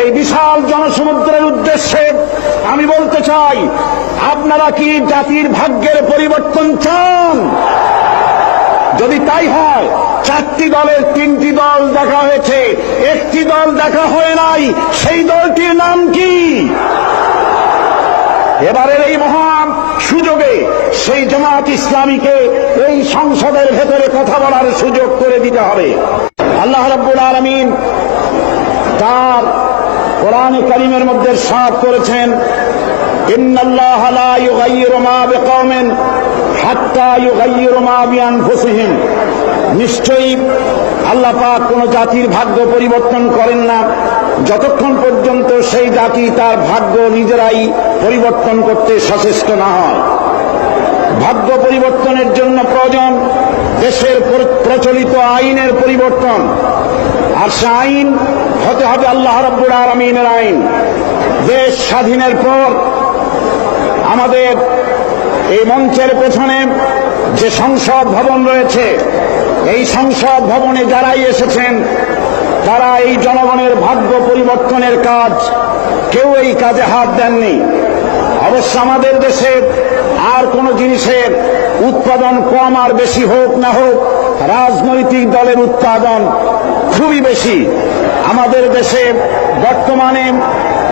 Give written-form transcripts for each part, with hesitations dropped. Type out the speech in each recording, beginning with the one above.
এই বিশাল জনসমুদ্রের উদ্দেশ্যে আমি বলতে চাই, আপনারা কি জাতির ভাগ্যের পরিবর্তন চান? যদি তাই হয়, 4টি দলের 3টি দল দেখা হয়েছে, একটি দল দেখা হয় নাই, সেই দলটির নাম কি? এবারের এই মহান সুযোগে সেই জামাত ইসলামীকে এই সংসদের ভেতরে কথা বলার সুযোগ করে দিতে হবে। আল্লাহ রাব্বুল আলামিন তার কোরআনে কারীমের মধ্যে ইরশাদ করেছেন, ইন্নাল্লাহা লা ইউগাইয়িরু মা বিকওমিন হাত্তা ইউগাইয়িরু মা বিআনফুসিহিম। নিশ্চয়ই আল্লাহ পাক কোন জাতির ভাগ্য পরিবর্তন করেন না যতক্ষণ পর্যন্ত সেই জাতি তার ভাগ্য নিজেরাই পরিবর্তন করতে সচেষ্ট না হয়। ভাগ্য পরিবর্তনের জন্য প্রয়োজন দেশের প্রচলিত আইনের পরিবর্তন, আর সে আইন হতে হবে আল্লাহ রাব্বুল আলামিনের আইন। দেশ স্বাধীনের পর আমাদের এই মঞ্চের পেছনে যে সংসদ ভবন রয়েছে, এই সংসদ ভবনে যারাই এসেছেন তারা এই জনগণের ভাগ্য পরিবর্তনের কাজ, কেউ এই কাজে হাত দেননি। অবশ্য আমাদের দেশে আর কোন জিনিসের উৎপাদন কম আর বেশি হোক না হোক, রাজনৈতিক দলের উৎপাদন খুবই বেশি। আমাদের দেশে বর্তমানে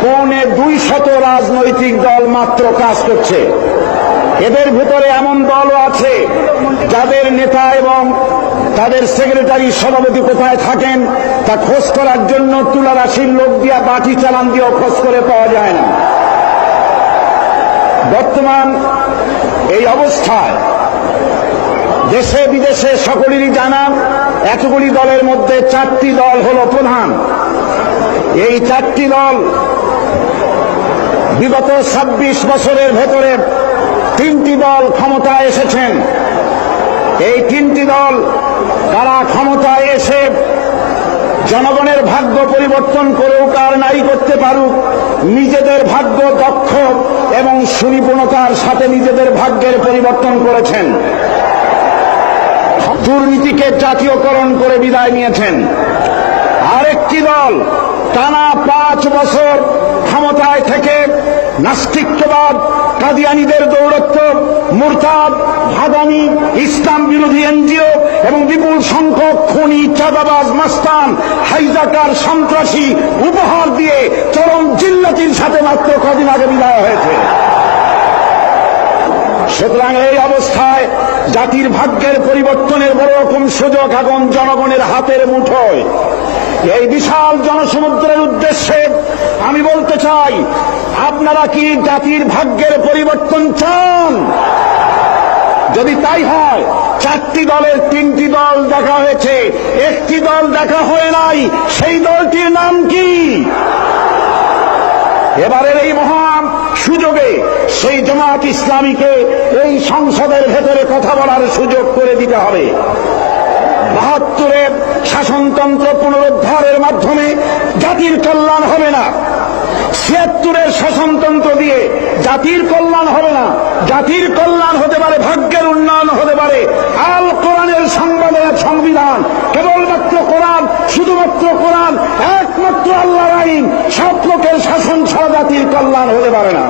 250 রাজনৈতিক দল মাত্র কাজ করছে। এদের ভিতরে এমন দলও আছে যাদের নেতা এবং তাদের সেক্রেটারি সভাপতি কোথায় থাকেন তা খোঁজ করার জন্য তুলারাশির লোক দিয়া বাটি চালান দিয়েও খোঁজ করে পাওয়া যায় না। বর্তমান এই অবস্থায় দেশে বিদেশে সকলেরই জানা, এতগুলি দলের মধ্যে 4টি দল হল প্রধান। এই 4টি দল বিগত 26 বছরের ভেতরে 3টি দল ক্ষমতায় এসেছেন। এই 3টি দল তারা ক্ষমতায় এসে জনগণের ভাগ্য পরিবর্তন করুক আর নাই করতে পারুক, নিজেদের ভাগ্য দক্ষ এবং সুনিপুণতার সাথে নিজেদের ভাগ্যের পরিবর্তন করেছেন। দুর্নীতিকে জাতীয়করণ করে বিদায় নিয়েছেন। আরেকটি দল টানা 5 বছর ক্ষমতায় থেকে নাস্তিক্যবাদ, কাদিয়ানীদের দৌরত্ব, মুরতাদ, ভাদানি, ইসলাম বিরোধী এনজিও এবং বিপুল সংখ্যক খুনি, চাঁদাবাজ, মাস্তান, হাইজাকার, সন্ত্রাসী উপহার দিয়ে চরম জিল্লাতির সাথে মাত্র কদিন আগে বিদায় হয়েছে। সুতরাং এই অবস্থায় জাতির ভাগ্যের পরিবর্তনের বড় রকম সুযোগ এখন জনগণের হাতের মুঠোয়। এই বিশাল জনসমুদ্রের উদ্দেশ্যে আমি বলতে চাই, আপনারা কি জাতির ভাগ্যের পরিবর্তন চান? যদি তাই হয়, 4টি দলের 3টি দল দেখা হয়েছে, একটি দল দেখা হয় নাই, সেই দলটির নাম কি? এবারের এই মহান সুযোগে সেই জামাত ইসলামীকে এই সংসদের ভেতরে কথা বলার সুযোগ করে দিতে হবে। 72-এর শাসনতন্ত্র পুনরুদ্ধারের মাধ্যমে জাতির কল্যাণ হবে না। 76-এর শাসনতন্ত্র দিয়ে জাতির কল্যাণ হবে না। জাতির কল্যাণ হতে পারে, ভাগ্যের উন্নয়ন হতে পারে আল কোরআনের সংবিধান। কেবলমাত্র কোরআন, শুধুমাত্র কোরআন, একমাত্র আল্লাহর আইন, সব লোকের শাসন ছাড়া জাতির কল্যাণ হতে পারে না।